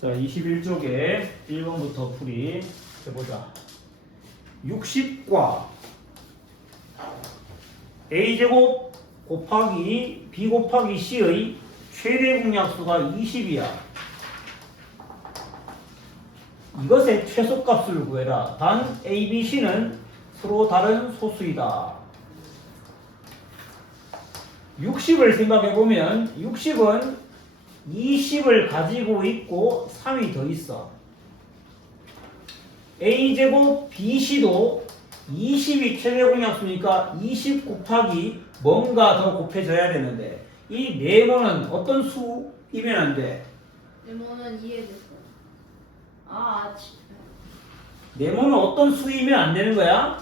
자, 21쪽에 1번부터 풀이 해보자. 60과 a제곱 곱하기 b 곱하기 c의 최대 공약수가 20이야. 이것의 최소값을 구해라. 단 a, b, c는 서로 다른 소수이다. 60을 생각해보면 60은 20을 가지고 있고 3이 더 있어. a제곱 bc도 20이 최대 공약수니까 20 곱하기 뭔가 더 곱해져야 되는데 이 네모는 어떤 수이면 안 돼? 네모는 이해됐어. 네모는 어떤 수이면 안 되는 거야?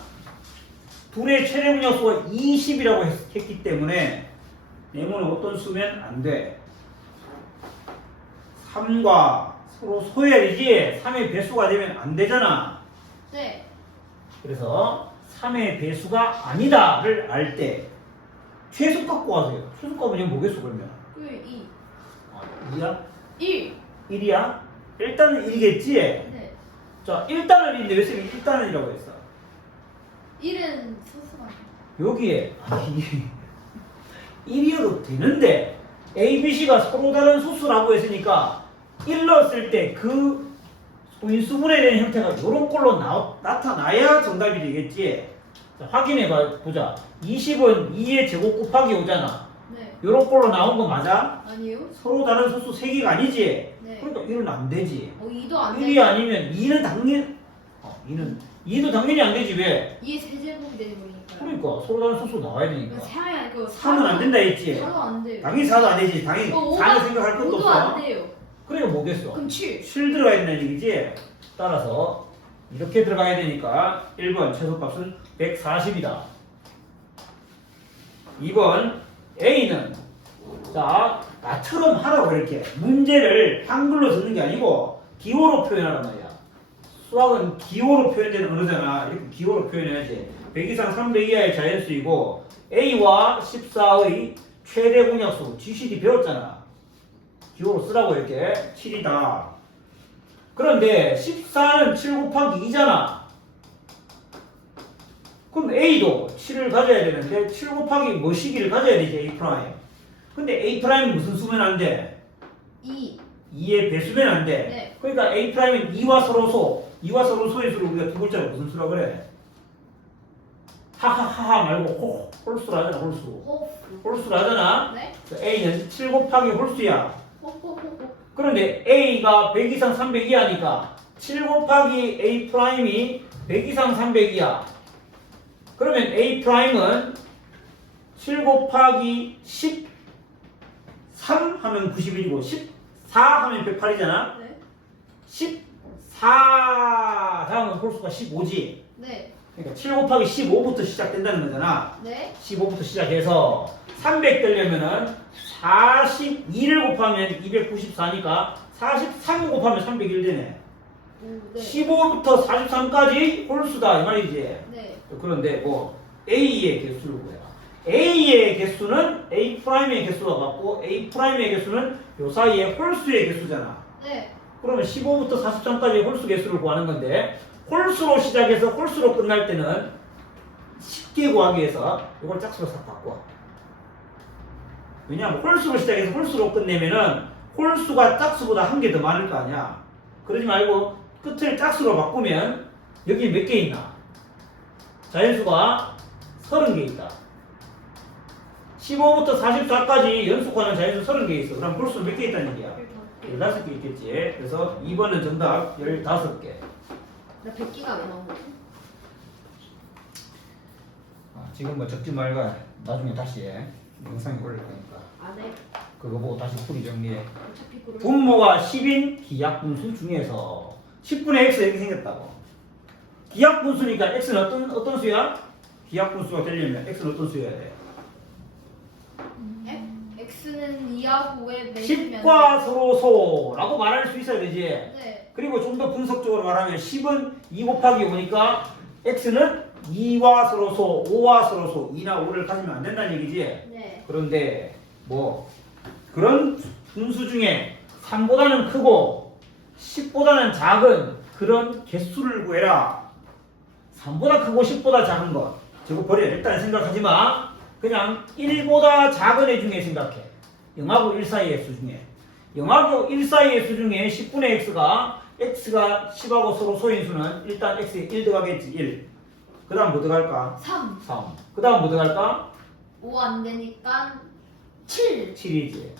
둘의 최대 공약수가 20이라고 했기 때문에 네모는 어떤 수면 안 돼. 3과 서로 소외되지 3의 배수가 되면 안 되잖아. 네. 그래서 3의 배수가 아니다를 알 때 최소값 구하세요. 최소값은 이거 뭐겠어 그러면? 그 2. 2야? 1. 1이야? 일단은 1이겠지? 네. 자, 일단은 1인데 왜 쓰면 일단은 1이라고 했어? 1은 소수가 아니야. 여기에 1이어도 되는데 A, B, C가 서로 다른 소수라고 했으니까 1 넣었을 때 그 소인수분해에 대한 형태가 이런 꼴로 나타나야 정답이 되겠지. 자, 확인해 보자. 20은 2의 제곱 곱하기 5잖아. 네. 이런 꼴로 나온 거 맞아? 아니요? 서로 다른 소수 3개가 아니지? 네. 그러니까 1은 안 되지. 2도 안 1이 돼. 아니면 2는 당연히 2도 당연히 안 되지. 왜? 2의 세제곱이 되는 거니까. 그러니까 서로 다른 소수 나와야 되니까. 4야 아니고 3은 안 된다 했지? 4도 안 돼요. 당연히 4도 안 되지. 당연히 4는 생각할 것도 5도 없어. 안 돼요. 그러니까 뭐겠어? 그럼 7. 7 들어가야 된다는 얘기지? 따라서 이렇게 들어가야 되니까 1번 최소값은 140이다. 2번 A는 자 나처럼 하라고 이렇게 문제를 한글로 쓰는 게 아니고 기호로 표현하란 말이야. 수학은 기호로 표현되는 언어잖아. 이렇게 기호로 표현해야지. 100 이상 300 이하의 자연수이고 A와 14의 최대 공약수 GCD 배웠잖아. 기호로 쓰라고 이렇게 7이다. 그런데 14는 7 곱하기 2잖아. 그럼 A도 7을 가져야 되는데 7 곱하기 뭐 시기를 가져야 되지 A 프라임. 근데 A 프라임은 무슨 수면 안 돼? 2. 2의 배수면 안 돼. 네. 그러니까 A 프라임은 2와 서로소. 2와 서로소의 수를 우리가 두 글자로 무슨 수라 그래? 하하하하 말고 홀수라 하잖아. 홀수. 홀수라 하잖아. 네. A는 7 곱하기 홀수야. 호호호호. 그런데 A가 100 이상 300 이하니까 7 곱하기 A 프라임이 100 이상 300이야. 그러면 A 프라임은 7 곱하기 13 하면 91이고 14 하면 108이잖아. 네. 14 다음은 홀수가 15지. 네. 그러니까 7 곱하기 15부터 시작된다는 거잖아. 네. 15부터 시작해서 300 되려면은 42를 곱하면 294니까 43 곱하면 301 되네. 오, 네. 15부터 43까지 홀수다 이 말이지. 네. 그런데 뭐 A의 개수를 구해라. A의 개수는 A 프라임의 개수와 같고 A 프라임의 개수는 요 사이에 홀수의 개수잖아. 네. 그러면 15부터 43까지 홀수 개수를 구하는 건데 홀수로 시작해서 홀수로 끝날 때는 쉽게 구하기 위해서 이걸 짝수로 싹 바꿔. 왜냐하면 홀수로 시작해서 홀수로 끝내면은 홀수가 짝수보다 한 개 더 많을 거 아니야. 그러지 말고 끝을 짝수로 바꾸면 여기 몇 개 있나? 자연수가 30개 있다. 15부터 44까지 연속하는 자연수 30개 있어. 그럼 홀수 몇 개 있다는 얘기야? 15개 있겠지. 그래서 2번은 정답 15개. 나 100기가 왜 나온 거지? 지금 뭐 적지 말고 나중에 다시 영상에 올릴 거니까 안 해. 그거 보고 다시 풀이 정리해. 어차피 그럼. 분모가 10인 기약분수 중에서 10분의 x 이렇게 생겼다고. 기약분수니까 x는 어떤 수야? 기약분수가 되려면 x는 어떤 수여야 돼? x는 2하고 5에 매면 10과 서로소라고 말할 수 있어야 되지. 네. 그리고 좀 더 분석적으로 말하면 10은 2 곱하기 5니까 x는 2와 서로소, 5와 서로소, 2나 5를 가지면 안 된다는 얘기지. 네. 그런데 뭐 그런 분수 중에 3보다는 크고 10보다는 작은 그런 개수를 구해라. 3보다 크고 10보다 작은 거 저거 버려. 일단 생각하지 마. 그냥 1보다 작은 애 중에 생각해. 0하고 1 사이의 수 중에 0하고 1 사이의 수 중에 10분의 x가 10하고 서로 소인수는 일단 x에 1 더가겠지. 1. 그 다음 뭐 더갈까? 3. 3. 그 다음 뭐 더갈까? 5 안 되니까 7. 7이지.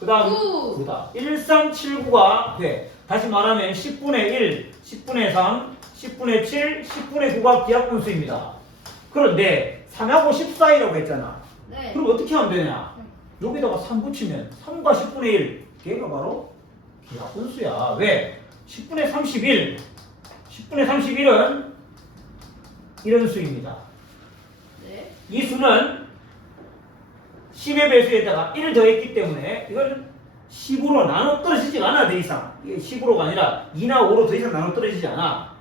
그 다음 9. 9다. 1, 3, 7, 9가 돼. 다시 말하면 10분의 1, 10분의 3, 10분의 7, 10분의 9가 기하분수입니다. 그런데 3하고 10 사이라고 했잖아. 네. 그럼 어떻게 하면 되냐? 여기다가 3 붙이면 3과 10분의 1 걔가 바로 기하분수야. 왜? 10분의 31 10분의 31은 이런 수입니다. 네. 이 수는 10의 배수에다가 1을 더했기 때문에 이거는 10으로 나눠 떨어지지 않아. 더 이상 이게 10으로가 아니라 2나 5로 더 이상 나눠 떨어지지 않아.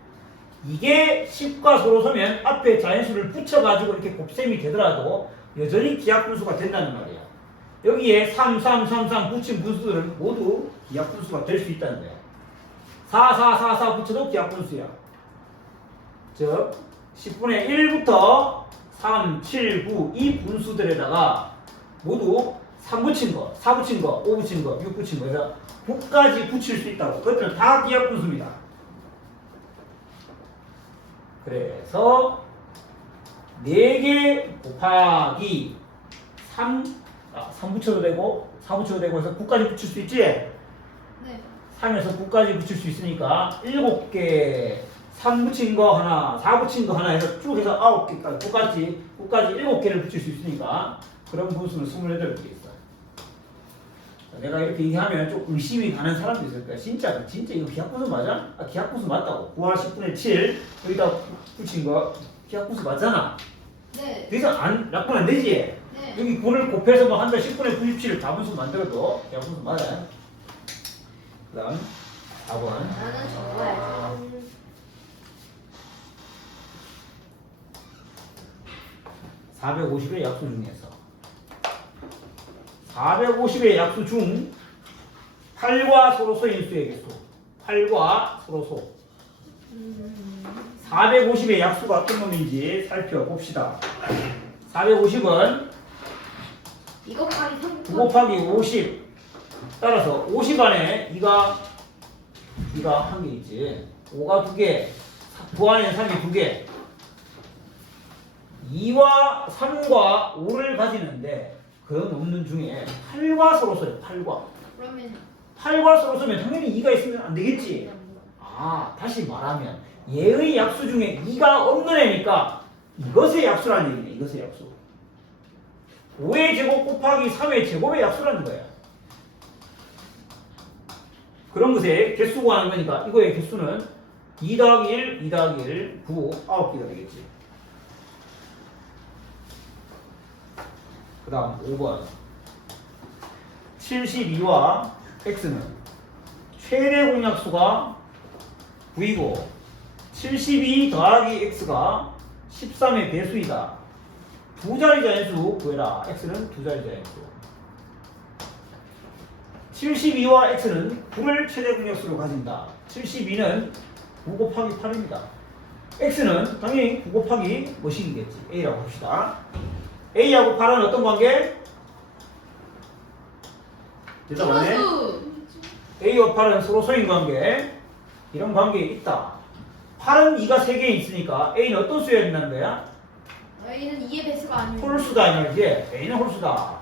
이게 10과 서로 서면 앞에 자연수를 붙여가지고 이렇게 곱셈이 되더라도 여전히 기하분수가 된다는 말이야. 여기에 3, 3, 3, 3 붙인 분수들은 모두 기하분수가 될 수 있다는 거야. 4, 4, 4, 4 붙여도 기하분수야. 즉 10분의 1부터 3, 7, 9 이 분수들에다가 모두 3 붙인 거, 4 붙인 거, 5 붙인 거, 6 붙인 거 해서 9까지 붙일 수 있다고. 그것들은 다 기하분수입니다. 그래서 4개 곱하기 3 붙여도 되고 4 붙여도 되고 해서 9까지 붙일 수 있지? 네. 3에서 9까지 붙일 수 있으니까 7개 3 붙인 거 하나 4 붙인 거 하나 해서 쭉 해서 9개까지 9까지 7개를 붙일 수 있으니까 그런 분수는 28개 있어. 내가 이렇게 얘기하면 좀 의심이 가는 사람도 있을 거야. 진짜 이거 기하분수 맞아? 아, 기하분수 맞다고. 9와 10분의 7 여기다 붙인 거 기하분수 맞잖아. 네. 더 이상 약분 안 되지? 네. 여기 9를 곱해서 뭐 한다 10분의 97을 다분수 만들어도 기하분수 맞아요. 그 다음 4번 나는 적어야지. 450의 약수 중에서 450의 약수 중 8과 서로소인 수의 개수 8과 서로소 450의 약수가 어떤 놈인지 살펴봅시다. 450은 2 곱하기 3 9 곱하기 50 따라서 50 안에 2가 한 개 있지. 5가 2개 9 안에 3이 2개 2와 3과 5를 가지는데 그 놈들 중에 8과 서로소요. 8과 그러면 8과 서로소면 당연히 2가 있으면 안 되겠지. 아, 다시 말하면 얘의 약수 중에 2가 없는 애니까 이것의 약수라는 얘기네. 이것의 약수. 5의 제곱 곱하기 3의 제곱의 약수라는 거야. 그런 것에 개수 구하는 거니까 이거의 개수는 2 더하기 1, 2 더하기 1, 9, 9개가 되겠지. 그 다음 5번 72와 x는 최대 공약수가 9이고 72 더하기 x가 13의 배수이다. 두 자리 자연수 구해라. x는 두 자리 자연수. 72와 x는 9를 최대 공약수로 가진다. 72는 9 곱하기 8입니다. x는 당연히 9 곱하기 뭐식이겠지. a라고 합시다. a하고 8은 어떤 관계? 대답 안 해? 서로수. a와 8은 서로 소인 관계. 이런 관계에 있다. 8은 2가 3개 있으니까 a는 어떤 수여야 된다는 거야? A는 2의 배수가 아니고 홀수다 이 말이지. a는 홀수다.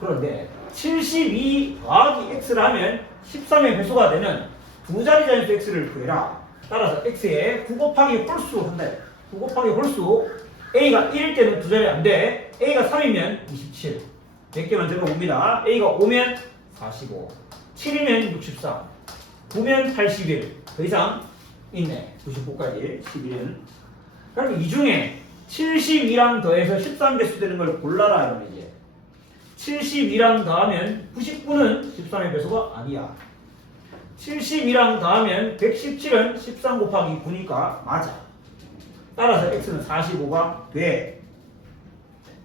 그런데 72 더하기 x를 하면 13의 배수가 되는 두 자리 자연수 x를 구해라. 따라서 x에 9 곱하기 홀수 한다. 9 곱하기 홀수 a가 1일 때는 두 자리 안 돼. a가 3이면 27. 몇 개만 적어봅니다. a가 5면 45, 7이면 63, 9면 81. 더 이상 있네. 99까지 11은. 그럼 이 중에 72랑 더해서 13배수 되는 걸 골라라 이런 얘기예요. 72랑 더하면 99는 13의 배수가 아니야. 72랑 더하면 117은 13 곱하기 9니까 맞아. 따라서 x는 45가 돼.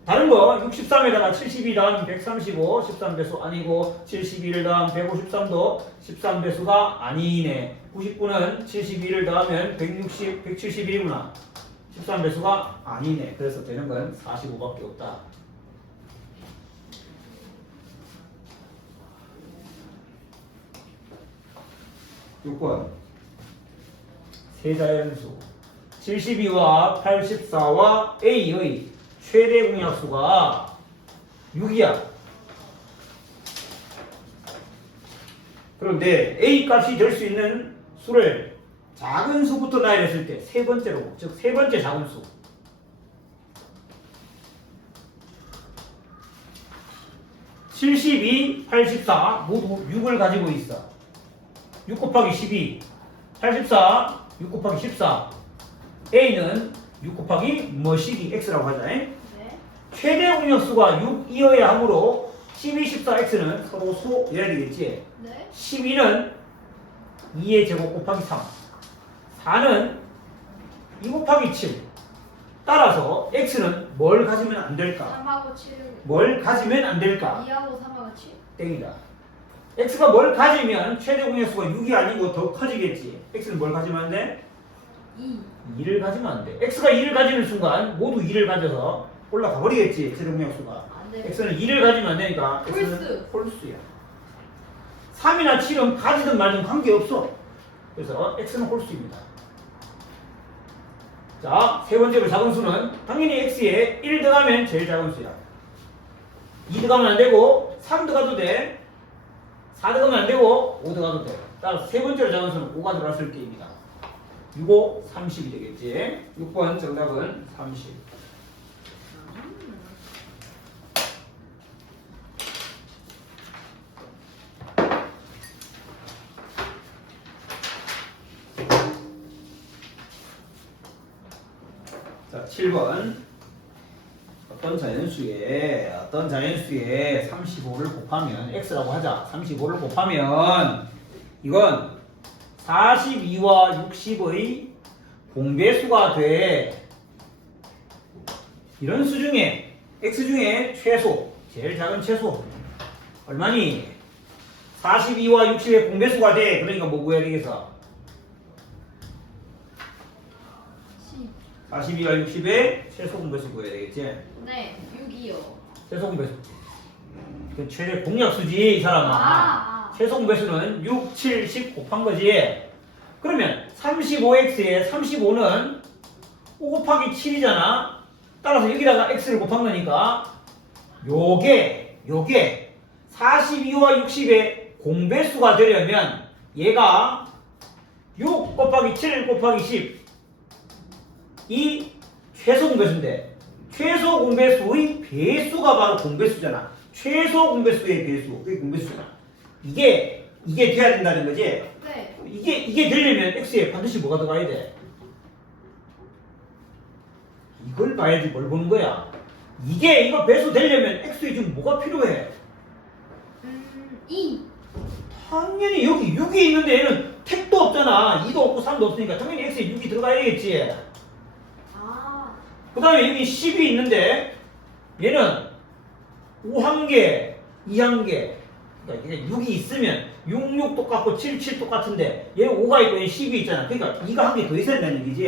다른 거 63에다가 72 더하면 135 13배수 아니고 71을 더하면 153도 13배수가 아니네. 99는 72를 더하면 160 171이구나. 13배수가 아니네. 그래서 되는 건 45밖에 없다. (6번) 세자연수 72와 84와 A의 최대 공약수가 6이야. 그런데 A 값이 될 수 있는 수를 작은 수부터 나열했을 때 세 번째로, 즉 세 번째 작은 수. 72, 84 모두 6을 가지고 있어. 6 곱하기 12, 84, 6 곱하기 14. A는 6 곱하기 뭐시기 x라고 하자. 네. 최대 공약수가 6이어야 하므로 12, 14, x는 서로 소해야 되겠지. 네. 12는 2의 제곱 곱하기 3. 4는 2 곱하기 7. 따라서 x는 뭘 가지면 안 될까? 3하고 7. 뭘 가지면 안 될까? 2하고 3하고 7. 땡이다. x가 뭘 가지면 최대 공약수가 6이 아니고 더 커지겠지. x는 뭘 가지면 안 돼? 2. 2를 가지면 안 돼. x가 2를 가지는 순간 모두 2를 가져서 올라가 버리겠지. 최대 공약수가. 안 돼. x는 2를 가지면 안 되니까 x는 홀수. 홀수야. 3이나 7은 가지든 말든 관계없어. 그래서 x는 홀수입니다. 자, 세 번째로 작은 수는 당연히 x에 1 들어가면 제일 작은 수야. 2 들어가면 안 되고 3 들어가도 돼. 4 들어가면 안 되고 5 들어가도 돼. 따라서 세 번째로 작은 수는 5가 들어갔을 때입니다. 6, 5, 30이 되겠지. 6번 정답은 30. 자, 7번. 어떤 자연수에 35를 곱하면 x라고 하자. 35를 곱하면 이건 42와 60의 공배수가 돼. 이런 수 중에 x 중에 최소, 제일 작은 최소 얼마니? 42와 60의 공배수가 돼. 그러니까 뭐 구해야 되겠어? 10. 42와 60의 최소 공배수 구해야 되겠지? 네. 6이요. 최소 공배수. 그 최대 공약수지 이 사람아. 아. 최소 공배수는 6, 7, 10 곱한 거지. 그러면 35x에 35는 5 곱하기 7이잖아. 따라서 여기다가 x를 곱한 거니까 요게 42와 60의 공배수가 되려면 얘가 6 곱하기 7 곱하기 10 이 최소 공배수인데 최소 공배수의 배수가 바로 공배수잖아. 최소 공배수의 배수 그게 공배수잖아. 이게 돼야 된다는 거지. 네. 이게 되려면 x에 반드시 뭐가 들어가야 돼? 이걸 봐야지 뭘 보는 거야. 이거 배수 되려면 x에 지금 뭐가 필요해? 2. 당연히 여기 6이 있는데 얘는 택도 없잖아. 2도 없고 3도 없으니까 당연히 x에 6이 들어가야 되겠지. 아. 그 다음에 여기 10이 있는데 얘는 5한개, 2한개 그러니까 이게 6이 있으면 6, 6 똑같고 7, 7 똑같은데 얘는 5가 있고 얘는 10이 있잖아. 그러니까 2가 한 개 더 있어야 된다는 얘기지.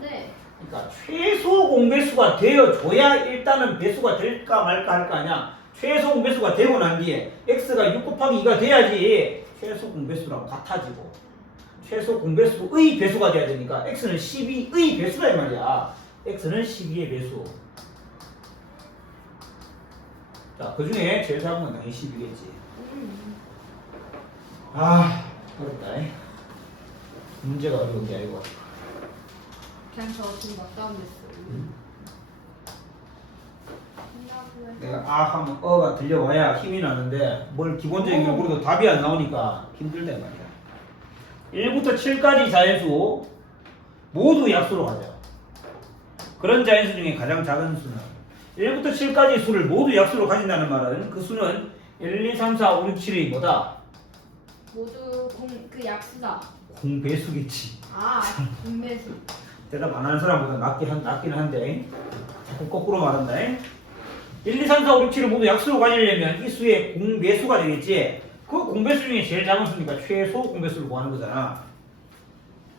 네. 그러니까 최소 공배수가 되어줘야 일단은 배수가 될까 말까 할 거 아니야. 최소 공배수가 되고 난 뒤에 x가 6 곱하기 2가 돼야지 최소 공배수랑 같아지고 최소 공배수의 배수가 돼야 되니까 x는 12의 배수라 이 말이야. x는 12의 배수. 자, 그 중에 제일 작은 건 당연히 10이겠지. 아, 어렵다. 문제가 어려운 게 아니고. 그냥 저 지금 막 다운됐어요. 내가 아 하면 어가 들려와야 힘이 나는데 뭘 기본적인 걸 모르도 답이 안 나오니까 힘들단 말이야. 1부터 7까지 자연수 모두 약수로 가자. 그런 자연수 중에 가장 작은 수는 1부터 7까지 수를 모두 약수로 가진다는 말은 그 수는 1, 2, 3, 4, 5, 6, 7이 뭐다? 모두 그 약수다. 공배수겠지. 아, 공매수. 대답 안 하는 사람보다 낫긴 한데 자꾸 거꾸로 말한다. 1, 2, 3, 4, 5, 6, 7을 모두 약수로 가지려면 이 수의 공배수가 되겠지. 그 공배수 중에 제일 작은 수니까 최소 공배수를 구하는 거잖아.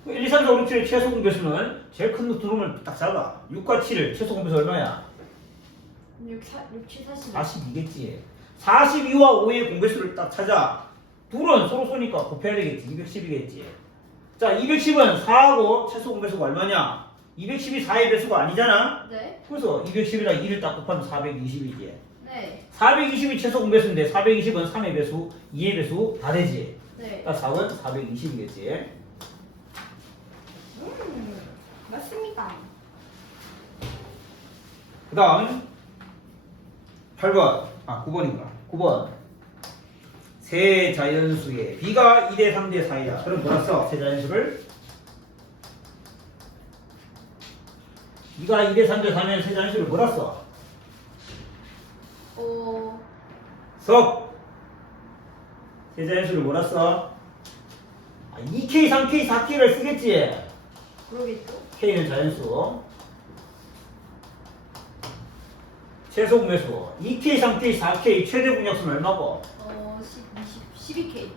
1, 2, 3, 4, 5, 6, 7의 최소 공배수는 제일 큰 두 놈을 딱 잡아. 6과 7을 최소 공배수 얼마야? 6, 7, 40. 42겠지. 42와 5의 공배수를 딱 찾아. 둘은 서로 쏘니까 곱해야 되겠지. 210이겠지. 자, 210은 4하고 최소 공배수가 얼마냐? 210이 4의 배수가 아니잖아? 네. 그래서 210이랑 2를 딱 곱하면 420이지. 네. 420이 최소 공배수인데 420은 3의 배수, 2의 배수 다 되지. 네. 그러니까 4은 420이겠지. 맞습니다. 그 다음 8번, 9번인가? 9번 세 자연수의 b가 2대 3대 4이다. 그럼 뭐라 써? 세 자연수를 b가 2대 3대 4면 세 자연수를 뭐라 써? 석! 세 자연수를 뭐라 써? 2K, 3K, 4K를 쓰겠지? 그러겠죠? K는 자연수 최소 공배수 2K, 3K, 4K 최대 공약수는 얼마고? 12K.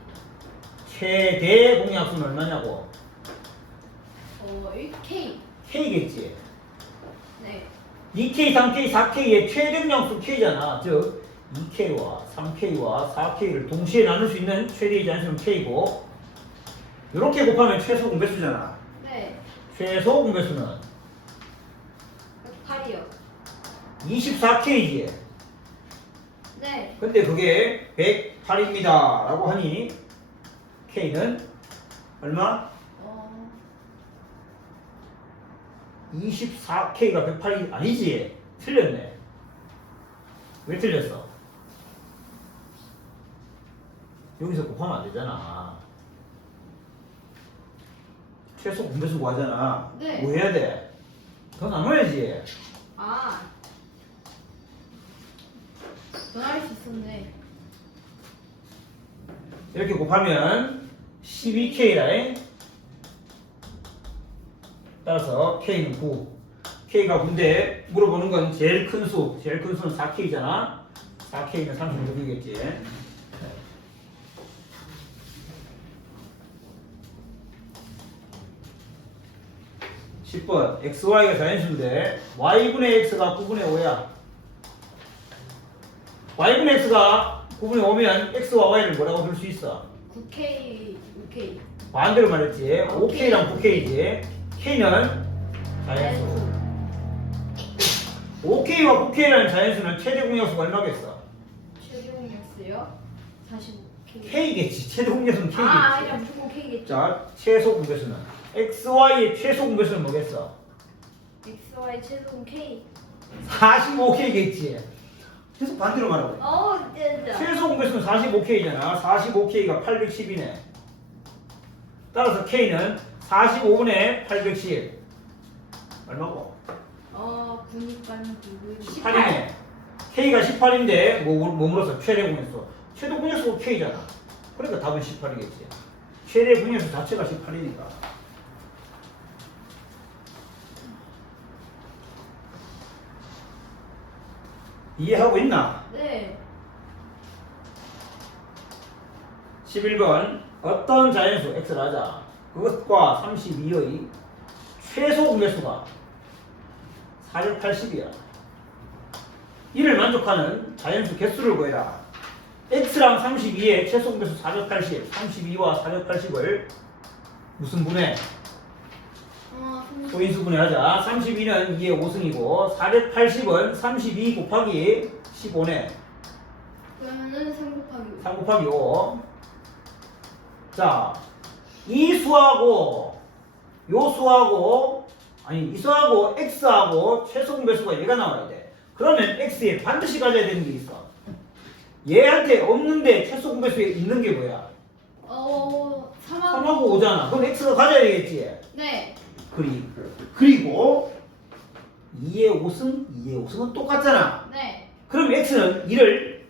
최대 공약수는 얼마냐고? 1K. K겠지. 네. 2K, 3K, 4K의 최대 공약수 K잖아. 즉 2K와 3K와 4K를 동시에 나눌 수 있는 최대의 자연수는 K고, 이렇게 곱하면 최소 공배수잖아. 네. 최소 공배수는 108이요. 24K지. 네. 근데 그게 108입니다 라고 하니 K는 얼마? 24K가 108이 아니지. 틀렸네. 왜 틀렸어? 여기서 곱하면 안 되잖아. 최소 공배수 구하잖아. 네. 뭐 해야 돼? 더 나눠야지. 전화할 수 있었네. 이렇게 곱하면 12K라. 따라서 K는 9. K가 9인데 물어보는 건 제일 큰 수. 제일 큰 수는 4K잖아. 4K는 36이겠지. 10번 XY가 자연수인데 Y분의 X가 9분의 5야. Y분의 X가 9분의 5면 X와 Y를 뭐라고 줄 수 있어? 9K, 5K. 반대로 말했지. 5K랑 9K지. K는 자연수. 5K와 9K라는 자연수는 최대 공약수가 얼마겠어? 최대 공약수요? 45K. K겠지. 최대 공약수는 K겠지. 아니야, 무조건 K겠죠. 자, 최소 공배수는 XY의 최소 공배수는 뭐겠어? XY 최소는 K. 45K겠지. 그래서 반대로 말하고. 진짜. 최소 공배수는 45K잖아. 45K가 810이네. 따라서 K는 45분의 810. 얼마고? 9니까 9분 18이네. K가 18인데 뭐 물어서 최대 공약수. 최대 공약수가 K잖아. 그러니까 답은 18이겠지. 최대 공약수 자체가 18이니까. 이해하고 있나? 네. 11번 어떤 자연수 X를 하자. 그것과 32의 최소 공배수가 480이야. 이를 만족하는 자연수 개수를 구해라. X랑 32의 최소 공배수 480, 32와 480을 무슨 분해? 소인수 분해하자. 32는 2의 5승이고 480은 32 곱하기 15네. 그러면은 3 곱하기 5. 3 곱하기 5. 자, 이 수하고 요 수하고 이 수하고 X하고 최소 공배수가 얘가 나와야 돼. 그러면 X에 반드시 가져야 되는 게 있어. 얘한테 없는데 최소 공배수에 있는 게 뭐야? 3하고 5잖아. 그럼 X가 가져야 되겠지. 네. 그리고 2의 5승, 2의 5승은 똑같잖아. 네. 그럼 X는 2를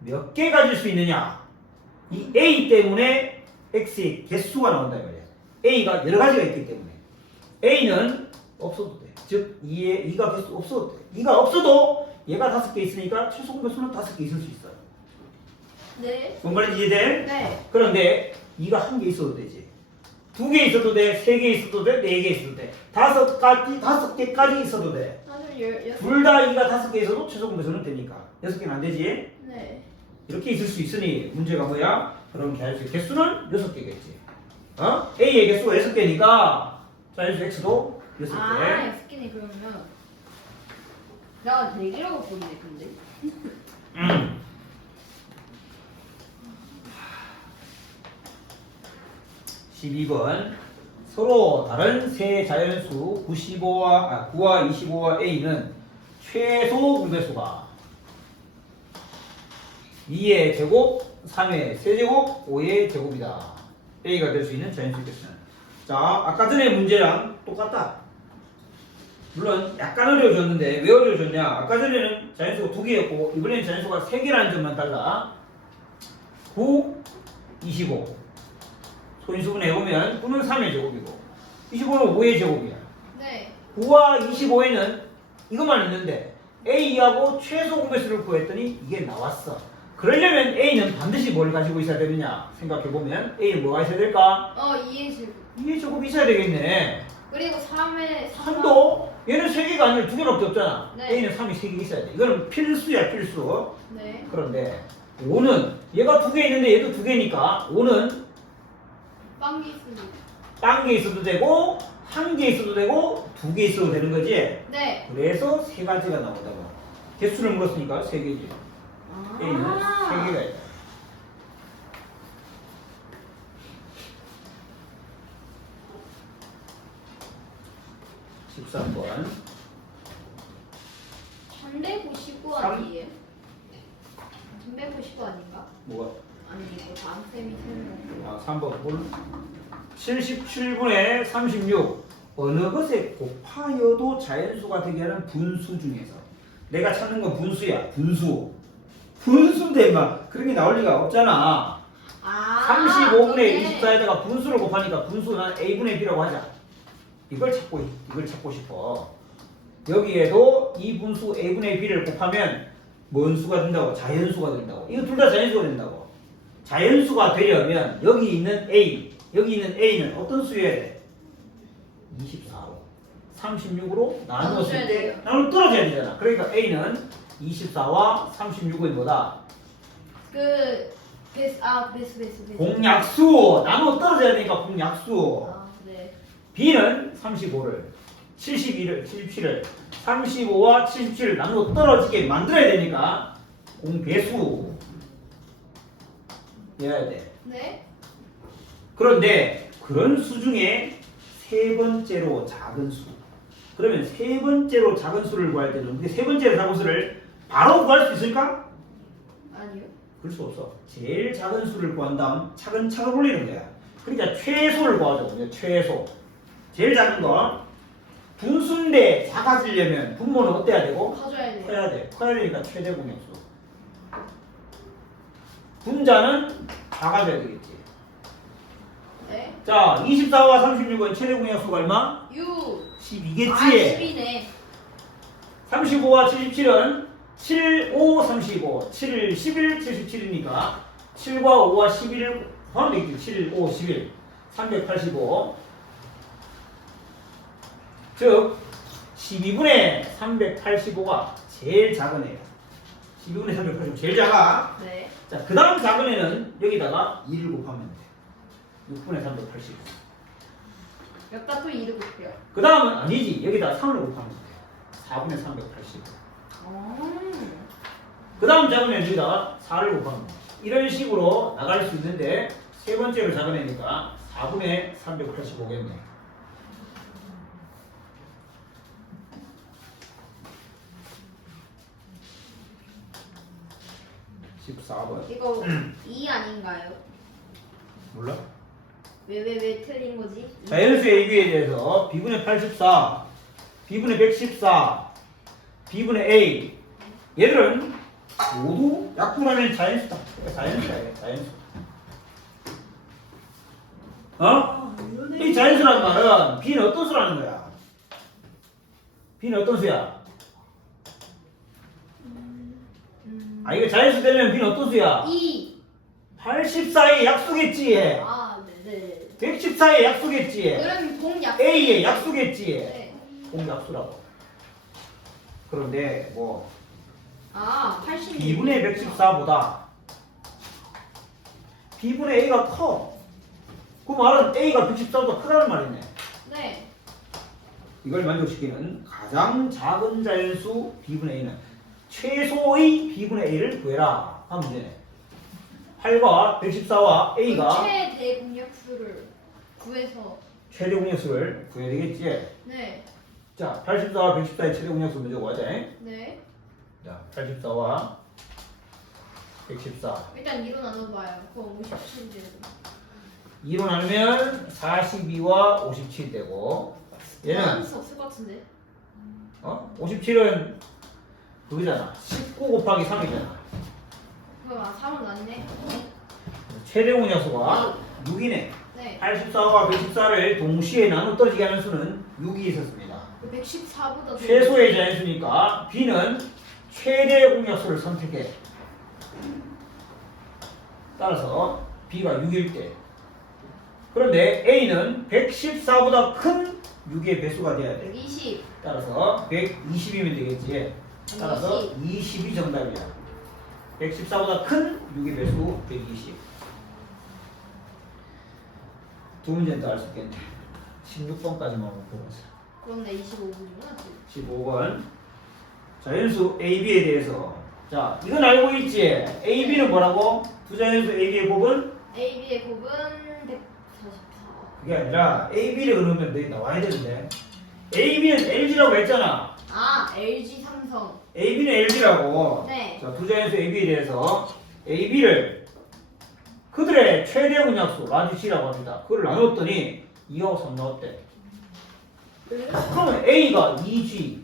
몇 개 가질 수 있느냐? 이 A 때문에 X의 개수가 나온다 말이야. A가 여러 가지가 있기 때문에 A는 없어도 돼. 즉 2가 개수 없어도 돼. 2가 없어도 얘가 5개 있으니까 최소 공배수는 5개 있을 수 있어. 네. 뭔 말인지 이해돼? 네. 그런데 이가 1개 있어도 되지. 2개 있어도 돼, 3개 있어도 돼, 4개 있어도 돼. 5개까지 있어도 돼. 나는 16. 둘 다 이가 5개 있어도 최소 공배수는 되니까. 6개는 안 되지. 네. 이렇게 있을 수 있으니 문제가 뭐야? 그럼 자연수의 개수는 6개겠지. 어? A의 개수가 6개니까 자연수 X도 6개. 아, 6개네 그러면. 나 4개라고 보이네 근데. 12번 서로 다른 세 자연수 9와 25와 A는 최소 공배수가 2의 제곱, 3의 세제곱, 5의 제곱이다. A가 될 수 있는 자연수 개수는. 자, 아까 전에 문제랑 똑같다. 물론 약간 어려워졌는데 왜 어려워졌냐? 아까 전에는 자연수가 2개였고 이번에는 자연수가 3개라는 점만 달라. 9, 25. 소인수분 해보면 9는 3의 제곱이고 25는 5의 제곱이야. 네. 9와 25에는 이것만 있는데 A하고 최소 공배수를 구했더니 이게 나왔어. 그러려면 A는 반드시 뭘 가지고 있어야 되느냐 생각해보면 A는 뭐가 있어야 될까? 2의 제곱. 2의 제곱이 있어야 되겠네. 그리고 3의 3도 얘는 3개가 아니라 2개밖에 없잖아. 네. A는 3이 3개 있어야 돼. 이거는 필수야 필수. 네. 그런데 5는 얘가 2개 있는데 얘도 2개니까 5는 빵기 있습니다. 딴 게 있어도 되고 1개 있어도 되고 2개 있어도 되는 거지. 네. 그래서 3가지가 나온다고. 개수를 물었으니까 3개지. A는 3개가 있다. (13번) 395 삼- 아니에요? 395 아닌가? 뭐가? 아니 이거 다음 쌤이 틀린 거. 3번 볼 77분의 36 어느 것에 곱하여도 자연수가 되게 하는 분수 중에서 내가 찾는 건 분수야. 분수인데 막 그런 게 나올 리가 없잖아. 35분의 그러네. 24에다가 분수를 곱하니까 분수는 A분의 B라고 하자. 이걸 찾고 싶어. 여기에도 이 분수 A분의 B를 곱하면 뭔 수가 된다고? 자연수가 된다고. 이거 둘 다 자연수가 된다고. 자연수가 되려면 여기 있는 A는 어떤 수여야 돼? 24로 36으로 나누었을 때 나누어 떨어져야 되잖아. 그러니까 A는 24와 36의 뭐다? 배수. 공약수. 나누어 떨어져야 되니까 공약수. 네. B는 35를 77을 35와 77을 나누어 떨어지게 만들어야 되니까 공배수 해야 돼. 네. 그런데 그런 수 중에 세 번째로 작은 수. 그러면 세 번째로 작은 수를 구할 때는 세 번째로 작은 수를 바로 구할 수 있을까? 아니요. 그럴 수 없어. 제일 작은 수를 구한 다음 차근차근 올리는 거야. 그러니까 최소를 구하자고. 최소. 제일 작은 거. 분수인데 작아지려면 분모는 어때야 되고? 가져야 돼요. 커야 돼. 커야 되니까 최대 공약수. 분자는 작아져야 되겠지. 네. 자, 24와 36은 최대 공약수가 얼마? 6. 12겠지. 10이네. 35와 77은 7, 5, 35, 7, 11, 77이니까 7과 5와 11을 더하면 되겠지. 7, 5, 11, 385. 즉 12분의 385가 제일 작은 애야. 12분의 385 제일 작아. 네. 자, 그 다음 작은 애는 여기다가 2를 곱하면 돼. 6분의 385. 여기다 또 2를 곱해요. 그 다음은 아니지. 여기다 3을 곱하면 돼. 4분의 385. 그 다음 작은 애는 여기다가 4를 곱하면 돼. 이런 식으로 나갈 수 있는데 세 번째로 작은 애니까 4분의 385겠네. 14번. 이거 2 아닌가요? 몰라? 왜 틀린 거지? 자연수 AB에 대해서 B분의 84, B분의 114, B분의 A 얘들은 모두 약분하면 자연수다. 자연수야. 자연수. 어? 이 자연수란 말은 B는 어떤 수라는 거야? B는 어떤 수야? 아 이거 자연수 되려면 B는 어떤 수야? 2. 84의 약수겠지. 아, 네네. 114의 약수겠지. 그럼 공약. A의 약수겠지. 네. 공약수라고. 그런데 뭐 아, 80. B분의 114보다 B분의 A가 커. 그 말은 A가 114보다 크다는 말이네. 네. 이걸 만족시키는 가장 작은 자연수 B분의 A는 최소의 B분의 A를 구해라 하면 되네. 8과 114와 A가 최대 공약수를 구해서. 최대 공약수를 구해야 되겠지. 네. 자, 84와 114의 최대 공약수 먼저 구하자. 네. 자, 84와 114. 일단 2로 나눠봐요. 그럼 57 되고. 2로 나누면 42와 57 되고 얘는 나눌 수 없을 것 같은데. 57은 그거잖아. 19 곱하기 3이잖아. 그럼 3으로 나뉘네. 최대 공약수가 6이네. 네. 84와 114를 동시에 나눠 떨어지게 하는 수는 6이 있었습니다. 114보다 최소의 자연수니까 B는 최대 공약수를 선택해. 따라서 B가 6일 때. 그런데 A는 114보다 큰 6의 배수가 돼야 돼. 120. 따라서 120이면 되겠지. 따라서 20이 정답이야. 114보다 큰 6의 배수 120. 두 문제는 더 할 수 있겠네. 16번까지만 보면서. 그런데 25분이구나. 15번 자연수 AB에 대해서 자 이건 알고 있지? AB는 뭐라고? 두 자연수 AB의 곱은? AB의 곱은 144. 그게 아니라 AB를 그러면 너희 나와야 되는데 AB는 LG라고 했잖아. 아, LG 삼성. AB는 LG라고. 네. 자, 두 자연수 AB에 대해서 AB를 그들의 최대 공약수 라디치라고 합니다. 그걸 나눴더니 2하고 3 나왔대. 그러면 A가 2G,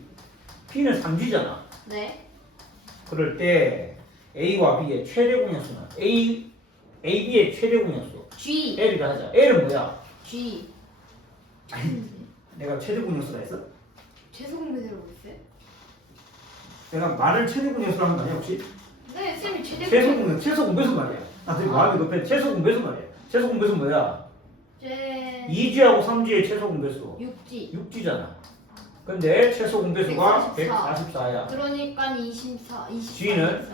B는 3G잖아. 네. 그럴 때 A와 B의 최대 공약수는 AB의 최대 공약수 G. L이라 하자. L은 뭐야? G. 내가 최대 공약수라 했어? 최소 공배제라고 했어요? 내가 말을 최대 공약수로 하는 거 아니야 혹시? 네, 쌤이 최소 공배수 말이야. 나 되게 마음이 급해. 최소 공배수 말이야. 최소 공배수 뭐야? 제 2G하고 3G의 최소 공배수 6G. 6G잖아. 근데 최소 공배수가 144. 144야. 그러니까 24. 24. G는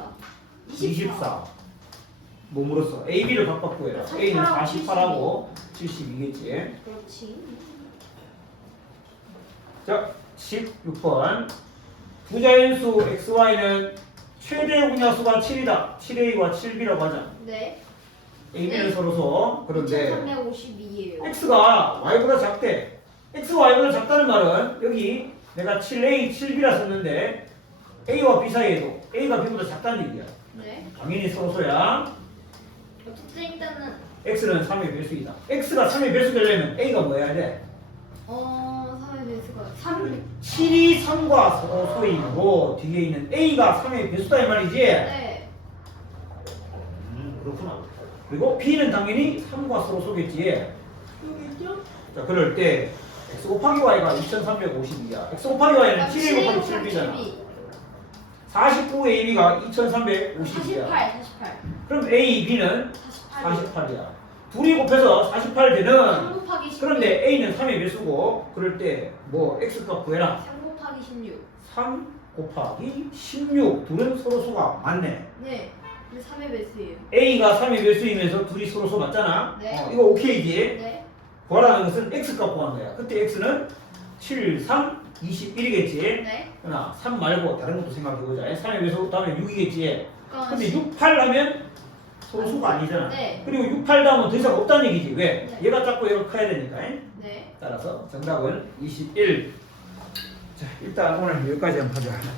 24. 몸으로써 AB를 각각 구해라. A는 48하고 72겠지. 그렇지. 자, 16번. 부자연수 XY는 최대 공약수가 7이다. 7A와 7B라고 하자. 네. AB는 네. 서로서. 그런데 2352예요. X가 Y보다 작대. X가 Y보다 작다는 말은 여기 내가 7A, 7B라 썼는데 A와 B 사이에도 A가 B보다 작다는 얘기야. 네. 당연히 서로서야. 어쨌든 일단은 X는 3의 배수이다. X가 3의 배수 되려면 A가 뭐 해야 돼? 3의 배수가 3. 7이 3과 서로소이고 뒤에 있는 A가 3의 배수다 이 말이지? 네. 그렇구나. 그리고 B는 당연히 3과 서로소겠지? 자, 그럴 때 X 곱하기 Y가 2352야. X 곱하기 Y는 7A 곱하기 7B잖아. 49 AB가 2352야. 48. 그럼 A, B는 48. 48이야. 둘이 곱해서 48 3 되는 곱하기 16. 그런데 A는 3의 배수고 그럴 때 뭐 X값 구해라. 3 곱하기 16. 3 곱하기 16 둘은 서로소가 맞네. 네. 근데 3의 배수예요. A가 3의 배수이면서 둘이 서로소 맞잖아. 네. 이거 오케이지. 네. 구하라는 것은 X값 구하는 거야. 그때 X는 7, 3, 21이겠지. 네. 그러나 3 말고 다른 것도 생각해보자. 3의 배수 다음에 6이겠지. 그러니까 근데 6, 8 하면 서로소가 아니잖아. 네. 그리고 6, 8 다음은 더 이상 없다는 얘기지. 왜? 네. 얘가 작고 얘가 커야 되니까. 네. 따라서 정답은 21. 자, 일단 오늘 여기까지 한번 하자.